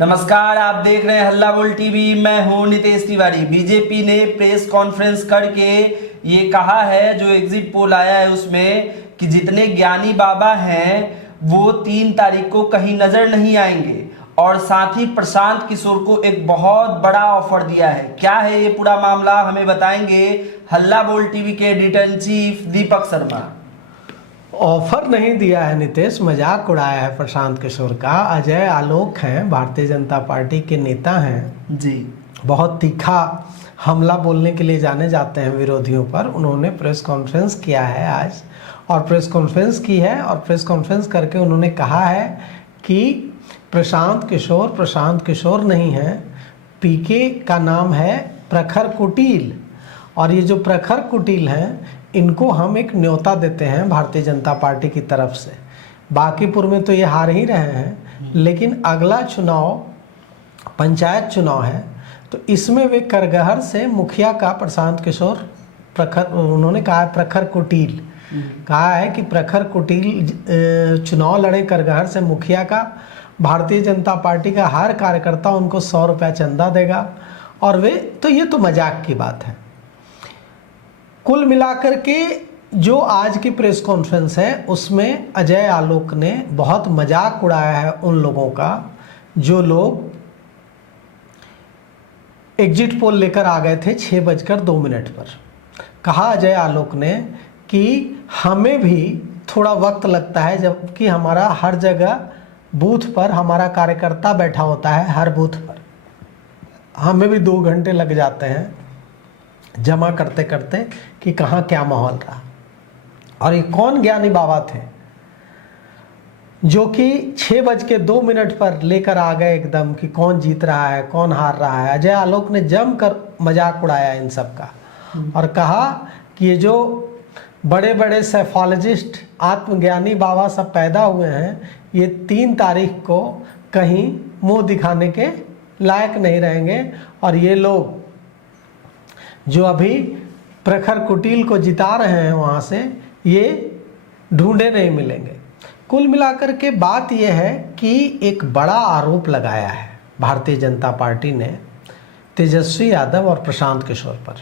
नमस्कार, आप देख रहे हैं हल्ला बोल टीवी। मैं हूं नितेश तिवारी। बीजेपी ने प्रेस कॉन्फ्रेंस करके ये कहा है, जो एग्जिट पोल आया है उसमें, कि जितने ज्ञानी बाबा हैं वो 3 तारीख को कहीं नजर नहीं आएंगे। और साथ ही प्रशांत किशोर को एक बहुत बड़ा ऑफर दिया है। क्या है ये पूरा मामला, हमें बताएंगे हल्ला बोल टीवी के editor in chief Deepak Sharma. Offer नहीं दिया है नितेश, मजाक उड़ाया है प्रशांत किशोर का। अजय आलोक हैं, भारतीय जनता पार्टी के नेता हैं जी, बहुत तीखा हमला बोलने के लिए जाने जाते हैं विरोधियों पर। उन्होंने प्रेस कॉन्फ्रेंस किया है आज, और प्रेस कॉन्फ्रेंस की है, और प्रेस कॉन्फ्रेंस करके उन्होंने कहा है कि प्रशांत किशोर नहीं है, पीके का नाम है प्रखर कुटील। और ये जो प्रखर कुटील हैं, इनको हम एक न्योता देते हैं भारतीय जनता पार्टी की तरफ से। बांकीपुर में तो ये हार ही रहे हैं, लेकिन अगला चुनाव पंचायत चुनाव है, तो इसमें वे करगहर से मुखिया का प्रशांत किशोर प्रखर, उन्होंने कहा है प्रखर कुटील, कहा है कि प्रखर कुटील चुनाव लड़े करगहर से मुखिया का। भारतीय जनता पार्टी का हर कार्यकर्ता उनको 100 रुपया चंदा देगा। और वे तो ये तो मजाक की बात है। कुल मिलाकर के जो आज की प्रेस कॉन्फ्रेंस है उसमें अजय आलोक ने बहुत मजाक उड़ाया है उन लोगों का जो लोग एग्जिट पोल लेकर आ गए थे 6:02 पर। कहा अजय आलोक ने कि हमें भी थोड़ा वक्त लगता है, जबकि हमारा हर जगह बूथ पर हमारा कार्यकर्ता बैठा होता है, हर बूथ पर हमें भी 2 घंटे लग जाते हैं जमा करते करते कि कहाँ क्या माहौल रहा। और ये कौन ज्ञानी बाबा थे जो कि 6:02 पर लेकर आ गए एकदम कि कौन जीत रहा है कौन हार रहा है। अजय आलोक ने जमकर मजाक उड़ाया इन सब का, और कहा कि ये जो बड़े बड़े सेफोलॉजिस्ट आत्मज्ञानी बाबा सब पैदा हुए हैं, ये 3 तारीख को कहीं मुंह दिखाने के लायक नहीं रहेंगे। और ये लोग जो अभी प्रखर कुटील को जिता रहे हैं वहाँ से, ये ढूंढे नहीं मिलेंगे। कुल मिलाकर के बात यह है कि एक बड़ा आरोप लगाया है भारतीय जनता पार्टी ने तेजस्वी यादव और प्रशांत किशोर पर।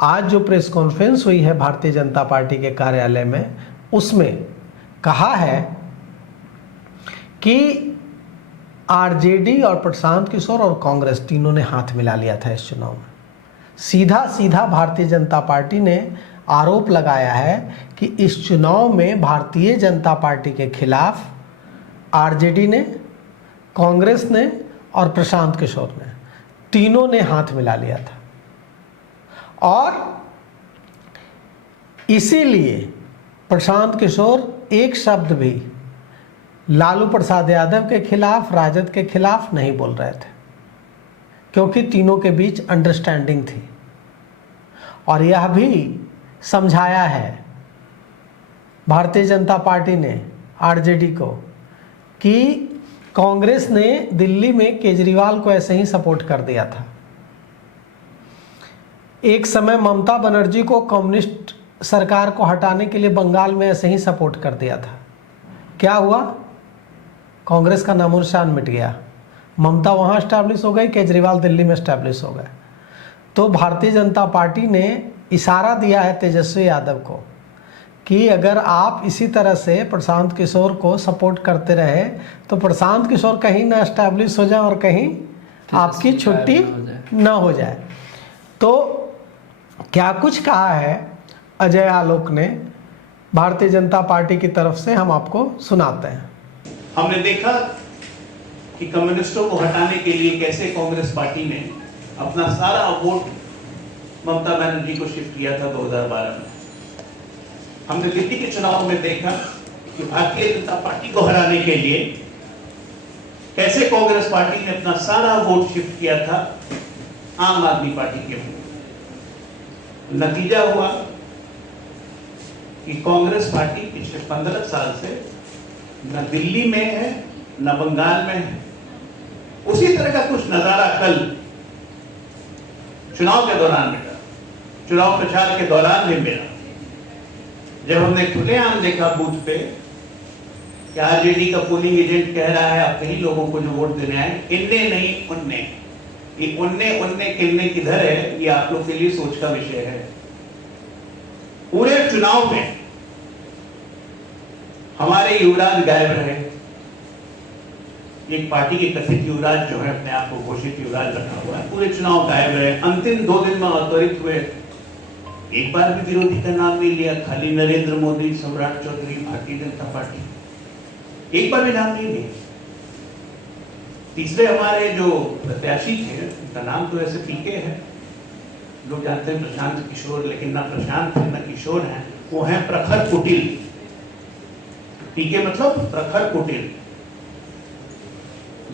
आज जो प्रेस कॉन्फ्रेंस हुई है भारतीय जनता पार्टी के कार्यालय में, उसमें कहा है कि आरजेडी और प्रशांत किशोर और कांग्रेस तीनों ने हाथ मिला लिया था इस चुनाव में। सीधा भारतीय जनता पार्टी ने आरोप लगाया है कि इस चुनाव में भारतीय जनता पार्टी के खिलाफ आरजेडी ने, कांग्रेस ने और प्रशांत किशोर ने, तीनों ने हाथ मिला लिया था। और इसीलिए प्रशांत किशोर एक शब्द भी लालू प्रसाद यादव के खिलाफ, राजद के खिलाफ नहीं बोल रहे थे, क्योंकि तीनों के बीच अंडरस्टैंडिंग थी। और यह भी समझाया है भारतीय जनता पार्टी ने आरजेडी को कि कांग्रेस ने दिल्ली में केजरीवाल को ऐसे ही सपोर्ट कर दिया था। एक समय ममता बनर्जी को कम्युनिस्ट सरकार को हटाने के लिए बंगाल में ऐसे ही सपोर्ट कर दिया था। क्या हुआ? कांग्रेस का नामो निशान मिट गया। ममता वहाँ एस्टैब्लिश हो गई, केजरीवाल दिल्ली में एस्टैब्लिश हो गए। तो भारतीय जनता पार्टी ने इशारा दिया है तेजस्वी यादव को कि अगर आप इसी तरह से प्रशांत किशोर को सपोर्ट करते रहे तो प्रशांत किशोर कहीं ना एस्टैब्लिश हो जाए और कहीं आपकी छुट्टी ना हो जाए। तो क्या कुछ कहा है अजय आलोक ने भारतीय जनता पार्टी की तरफ से, हम आपको सुनाते हैं। हमने देखा कि कम्युनिस्टों को हटाने के लिए कैसे कांग्रेस पार्टी ने अपना सारा वोट ममता बनर्जी को शिफ्ट किया था 2012 में। हमने दिल्ली के चुनाव में देखा कि भारतीय जनता पार्टी को हराने के लिए कैसे कांग्रेस पार्टी ने अपना सारा वोट शिफ्ट किया था आम आदमी पार्टी के वोट। नतीजा हुआ कि कांग्रेस पार्टी पिछले 15 साल से न दिल्ली में है न बंगाल में है। उसी तरह का कुछ नजारा कल चुनाव के दौरान मिला, चुनाव प्रचार के दौरान भी मिला, जब हमने खुलेआम देखा बूथ पे कि आरजेडी का पोलिंग एजेंट कह रहा है आप कई लोगों को जो वोट देने आए, इनने नहीं उनने। ये उनने किन्ने किधर है, ये आप लोग के लिए सोच का विषय है। पूरे चुनाव में हमारे युवराज गायब रहे। एक पार्टी के कथित युवराज जो है, अपने आप को घोषित युवराज रखा हुआ है, पूरे चुनाव गायब रहे। अंतिम 2 दिन में अत्वरित हुए, एक बार भी विरोधी का नाम नहीं लिया, खाली नरेंद्र मोदी, सम्राट चौधरी, भारतीय जनता पार्टी, एक बार भी नाम नहीं लिया। तीसरे हमारे जो प्रत्याशी थे, उनका नाम तो ऐसे पीके है, लोग जानते हैं प्रशांत किशोर, लेकिन ना प्रशांत है ना किशोर है, वो है प्रखर कुटिल। पीके मतलब प्रखर कुटिल।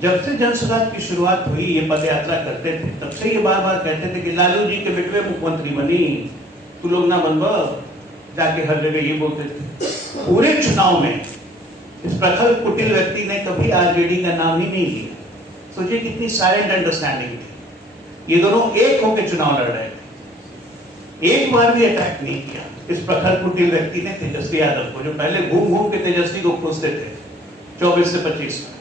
जब से जनसुराज की शुरुआत हुई, ये पद यात्रा करते थे, तब से ये बार बार कहते थे कि लालू जी के बेटवे मुख्यमंत्री बनी, तू लोग ना बनवा, जाके हर जगह ये बोलते थे। पूरे चुनाव में इस प्रखर कुटिल व्यक्ति ने कभी आरजेडी का नाम ही नहीं लिया। सोचिए कितनी साइलेंट अंडरस्टैंडिंग थी। ये दोनों एक होकर चुनाव लड़ रहे थे, एक बार भी अटैक नहीं किया इस प्रखर कुटिल व्यक्ति ने तेजस्वी यादव को, जो पहले घूम घूम के तेजस्वी को खोजते थे 24 से 25 में।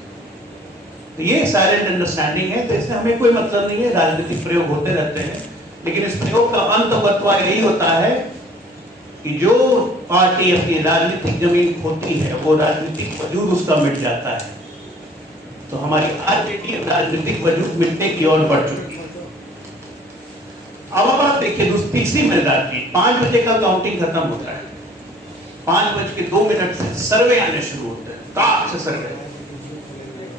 तो ये साइलेंट अंडरस्टैंडिंग है, तो इससे हमें कोई मतलब नहीं है। राजनीतिक प्रयोग होते रहते हैं, लेकिन इस प्रयोग का अंत बतवा यही होता है कि जो पार्टी अपनी राजनीतिक जमीन खोती है, वो राजनीतिक वजूद उसका मिट जाता है। तो हमारी आरजेडी राजनीतिक वजूद मिटने की ओर बढ़ चुकी है। अब आप देखिए, तीसरी मजेदार चीज, 5 बजे का काउंटिंग खत्म होता है, 5:02 से सर्वे आने शुरू होते हैं, ताक से सर्वे।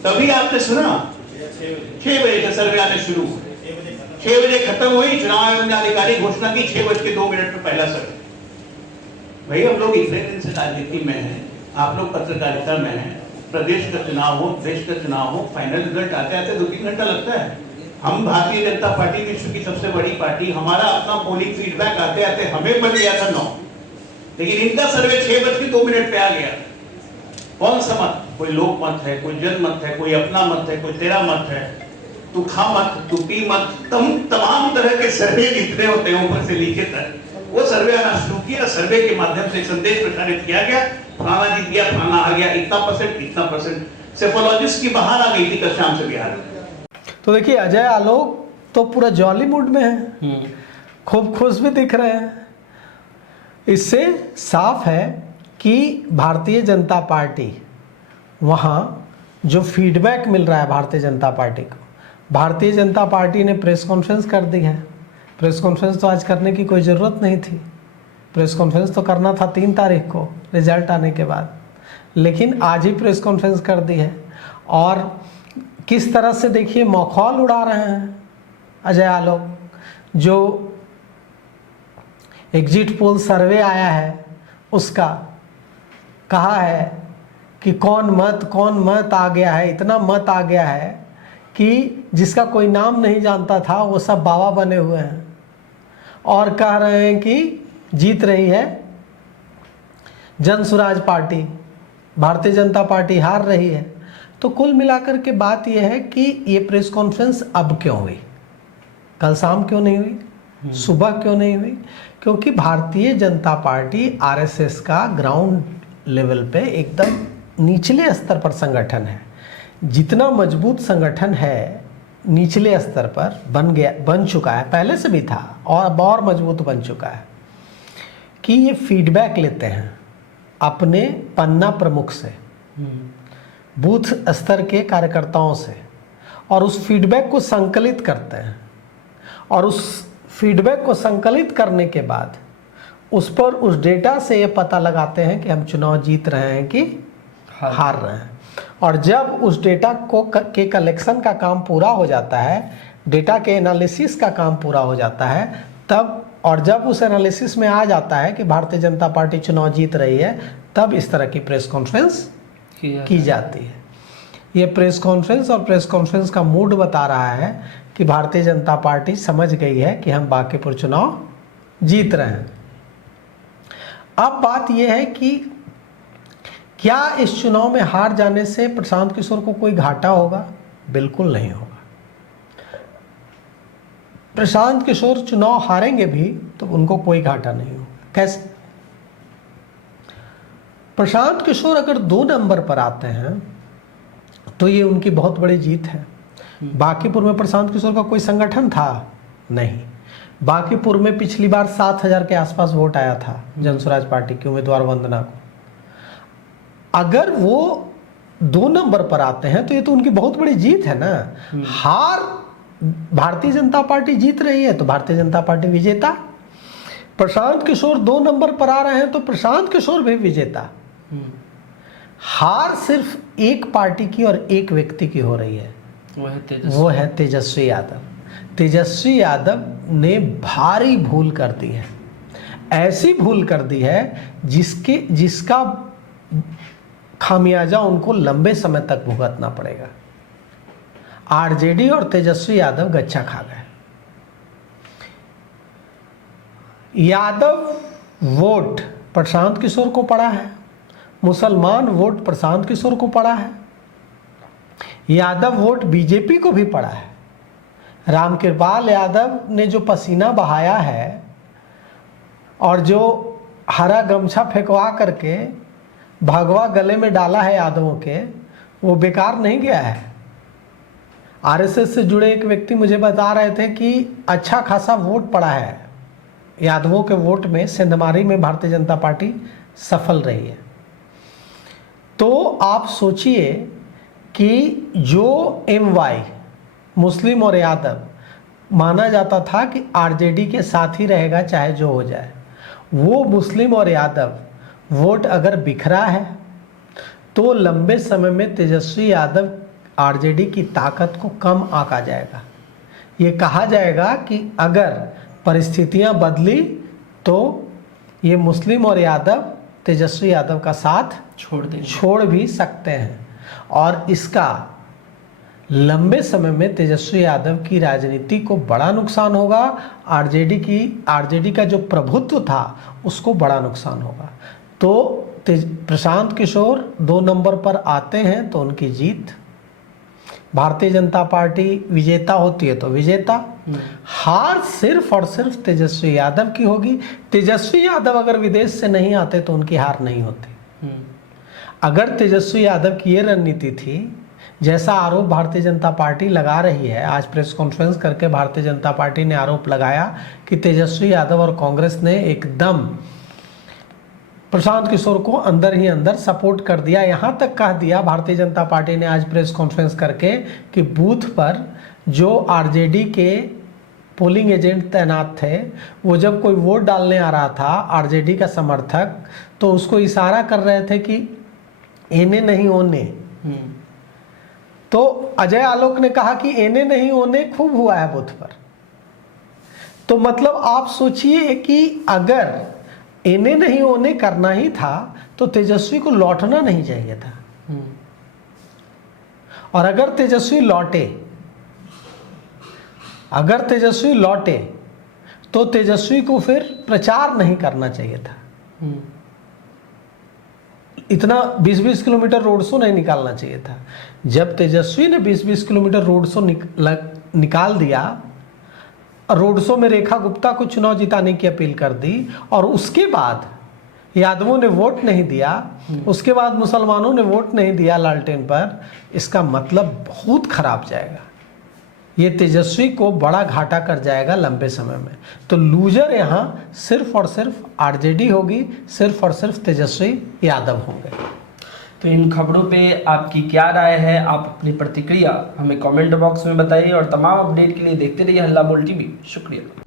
तभी आपने सुना 6 बजे से सर्वे आने शुरू हुए, 6 बजे खत्म हुई। चुनाव आयोग ने आधिकारिक घोषणा की 6:02 में पहला सर्वे। भाई हम लोग इतने दिन से राजनीति में हैं, आप लोग पत्रकारिता में हैं, प्रदेश का चुनाव हो, देश का चुनाव हो, फाइनल रिजल्ट आते आते 2-3 घंटा लगता है। हम भारतीय जनता पार्टी विश्व की सबसे बड़ी पार्टी, हमारा अपना पोलिंग फीडबैक आते आते हमें बन गया था 9, लेकिन इनका सर्वे 6:02 पे आ गया। कौन सा मत? कोई लोक मत है, कोई जन मत है, कोई अपना मत है, कोई तेरा मत है, तू खा मत, तू पी मत, तमाम तरह के सर्वे जितने होते हैं ऊपर से नीचे तक, वो सर्वे आना शुरू किया। सर्वे के माध्यम से संदेश प्रसारित किया गया, फलाना जीत गया, फलाना आ गया, इतना परसेंट, इतना परसेंट। सेफोलॉजिस्ट की बाहर आ गई थी कल शाम से बिहार में। तो देखिए, अजय आलोक तो पूरा जॉली मूड में है, खूब खुश भी दिख रहे हैं। इससे साफ है कि भारतीय जनता पार्टी, वहाँ जो फीडबैक मिल रहा है भारतीय जनता पार्टी को, भारतीय जनता पार्टी ने प्रेस कॉन्फ्रेंस कर दी है। प्रेस कॉन्फ्रेंस तो आज करने की कोई ज़रूरत नहीं थी, प्रेस कॉन्फ्रेंस तो करना था 3 तारीख को रिजल्ट आने के बाद, लेकिन आज ही प्रेस कॉन्फ्रेंस कर दी है। और किस तरह से देखिए मखौल उड़ा रहे हैं अजय आलोक। जो एग्जिट पोल सर्वे आया है उसका कहा है कि कौन मत आ गया है, इतना मत आ गया है कि जिसका कोई नाम नहीं जानता था वो सब बाबा बने हुए हैं, और कह रहे हैं कि जीत रही है जनसुराज पार्टी, भारतीय जनता पार्टी हार रही है। तो कुल मिलाकर के बात यह है कि ये प्रेस कॉन्फ्रेंस अब क्यों हुई, कल शाम क्यों नहीं हुई, सुबह क्यों नहीं हुई? क्योंकि भारतीय जनता पार्टी आरएसएस का ग्राउंड लेवल पे एकदम निचले स्तर पर संगठन है। जितना मजबूत संगठन है निचले स्तर पर बन चुका है, पहले से भी था और अब और मजबूत बन चुका है, कि ये फीडबैक लेते हैं अपने पन्ना प्रमुख से, बूथ स्तर के कार्यकर्ताओं से, और उस फीडबैक को संकलित करते हैं, और उस फीडबैक को संकलित करने के बाद उस पर उस डेटा से ये पता लगाते हैं कि हम चुनाव जीत रहे हैं कि हार रहे हैं। और जब उस डेटा के कलेक्शन का काम पूरा हो जाता है, डेटा के एनालिसिस का काम पूरा हो जाता है, तब और जब उस एनालिसिस में आ जाता है कि भारतीय जनता पार्टी चुनाव जीत रही है, तब इस तरह की प्रेस कॉन्फ्रेंस की जाती है। ये प्रेस कॉन्फ्रेंस और प्रेस कॉन्फ्रेंस का मूड बता रहा है कि भारतीय जनता पार्टी समझ गई है कि हम बांकीपुर चुनाव जीत रहे हैं। अब बात यह है कि क्या इस चुनाव में हार जाने से प्रशांत किशोर को कोई घाटा होगा? बिल्कुल नहीं होगा। प्रशांत किशोर चुनाव हारेंगे भी तो उनको कोई घाटा नहीं होगा। कैसे? प्रशांत किशोर अगर 2 नंबर पर आते हैं तो ये उनकी बहुत बड़ी जीत है। बांकीपुर में प्रशांत किशोर का कोई संगठन था नहीं। बांकीपुर में पिछली बार 7,000 के आसपास वोट आया था जनसुराज पार्टी की उम्मीदवार वंदना को। अगर वो 2 नंबर पर आते हैं तो ये तो उनकी बहुत बड़ी जीत है ना। हार भारतीय जनता पार्टी जीत रही है तो भारतीय जनता पार्टी विजेता। प्रशांत किशोर 2 नंबर पर आ रहे हैं तो प्रशांत किशोर भी विजेता। हार सिर्फ एक पार्टी की और एक व्यक्ति की हो रही है, वो है तेजस्वी यादव। तेजस्वी यादव ने भारी भूल कर दी है, ऐसी भूल कर दी है जिसका खामियाजा उनको लंबे समय तक भुगतना पड़ेगा। आरजेडी और तेजस्वी यादव गच्चा खा गए। यादव वोट प्रशांत किशोर को पड़ा है, मुसलमान वोट प्रशांत किशोर को पड़ा है, यादव वोट बीजेपी को भी पड़ा है। रामकृपाल यादव ने जो पसीना बहाया है और जो हरा गमछा फेंकवा करके भगवा गले में डाला है यादवों के, वो बेकार नहीं गया है। आरएसएस से जुड़े एक व्यक्ति मुझे बता रहे थे कि अच्छा खासा वोट पड़ा है यादवों के वोट में। सिंधमारी में भारतीय जनता पार्टी सफल रही है। तो आप सोचिए कि जो MY मुस्लिम और यादव माना जाता था कि आरजेडी के साथ ही रहेगा चाहे जो हो जाए, वो मुस्लिम और यादव वोट अगर बिखरा है तो लंबे समय में तेजस्वी यादव आरजेडी की ताकत को कम आंका जाएगा। ये कहा जाएगा कि अगर परिस्थितियां बदली तो ये मुस्लिम और यादव तेजस्वी यादव का साथ छोड़ भी सकते हैं और इसका लंबे समय में तेजस्वी यादव की राजनीति को बड़ा नुकसान होगा। आरजेडी का जो प्रभुत्व था उसको बड़ा नुकसान होगा। तो प्रशांत किशोर 2 नंबर पर आते हैं तो उनकी जीत। भारतीय जनता पार्टी विजेता होती है तो विजेता। हार सिर्फ और सिर्फ तेजस्वी यादव की होगी। तेजस्वी यादव अगर विदेश से नहीं आते तो उनकी हार नहीं होती। अगर तेजस्वी यादव की ये रणनीति थी, जैसा आरोप भारतीय जनता पार्टी लगा रही है, आज प्रेस कॉन्फ्रेंस करके भारतीय जनता पार्टी ने आरोप लगाया कि तेजस्वी यादव और कांग्रेस ने एकदम प्रशांत किशोर को अंदर ही अंदर सपोर्ट कर दिया। यहाँ तक कह दिया भारतीय जनता पार्टी ने आज प्रेस कॉन्फ्रेंस करके कि बूथ पर जो आरजेडी के पोलिंग एजेंट तैनात थे, वो जब कोई वोट डालने आ रहा था आरजेडी का समर्थक, तो उसको इशारा कर रहे थे कि एने नहीं ओने। तो अजय आलोक ने कहा कि एने नहीं ओने खूब हुआ है बूथ पर। तो मतलब आप सोचिए कि अगर एने नहीं ओने करना ही था तो तेजस्वी को लौटना नहीं चाहिए था। और अगर तेजस्वी लौटे तो तेजस्वी को फिर प्रचार नहीं करना चाहिए था। इतना 20-20 किलोमीटर रोड शो नहीं निकालना चाहिए था। जब तेजस्वी ने 20-20 किलोमीटर रोड शो निकाल दिया, रोड शो में रेखा गुप्ता को चुनाव जिताने की अपील कर दी और उसके बाद यादवों ने वोट नहीं दिया, उसके बाद मुसलमानों ने वोट नहीं दिया लालटेन पर, इसका मतलब बहुत खराब जाएगा। ये तेजस्वी को बड़ा घाटा कर जाएगा लंबे समय में। तो लूजर यहाँ सिर्फ और सिर्फ आरजेडी होगी, सिर्फ और सिर्फ तेजस्वी यादव होंगे। तो इन खबरों पे आपकी क्या राय है? आप अपनी प्रतिक्रिया हमें कमेंट बॉक्स में बताइए और तमाम अपडेट के लिए देखते रहिए हल्ला बोल टीवी। शुक्रिया।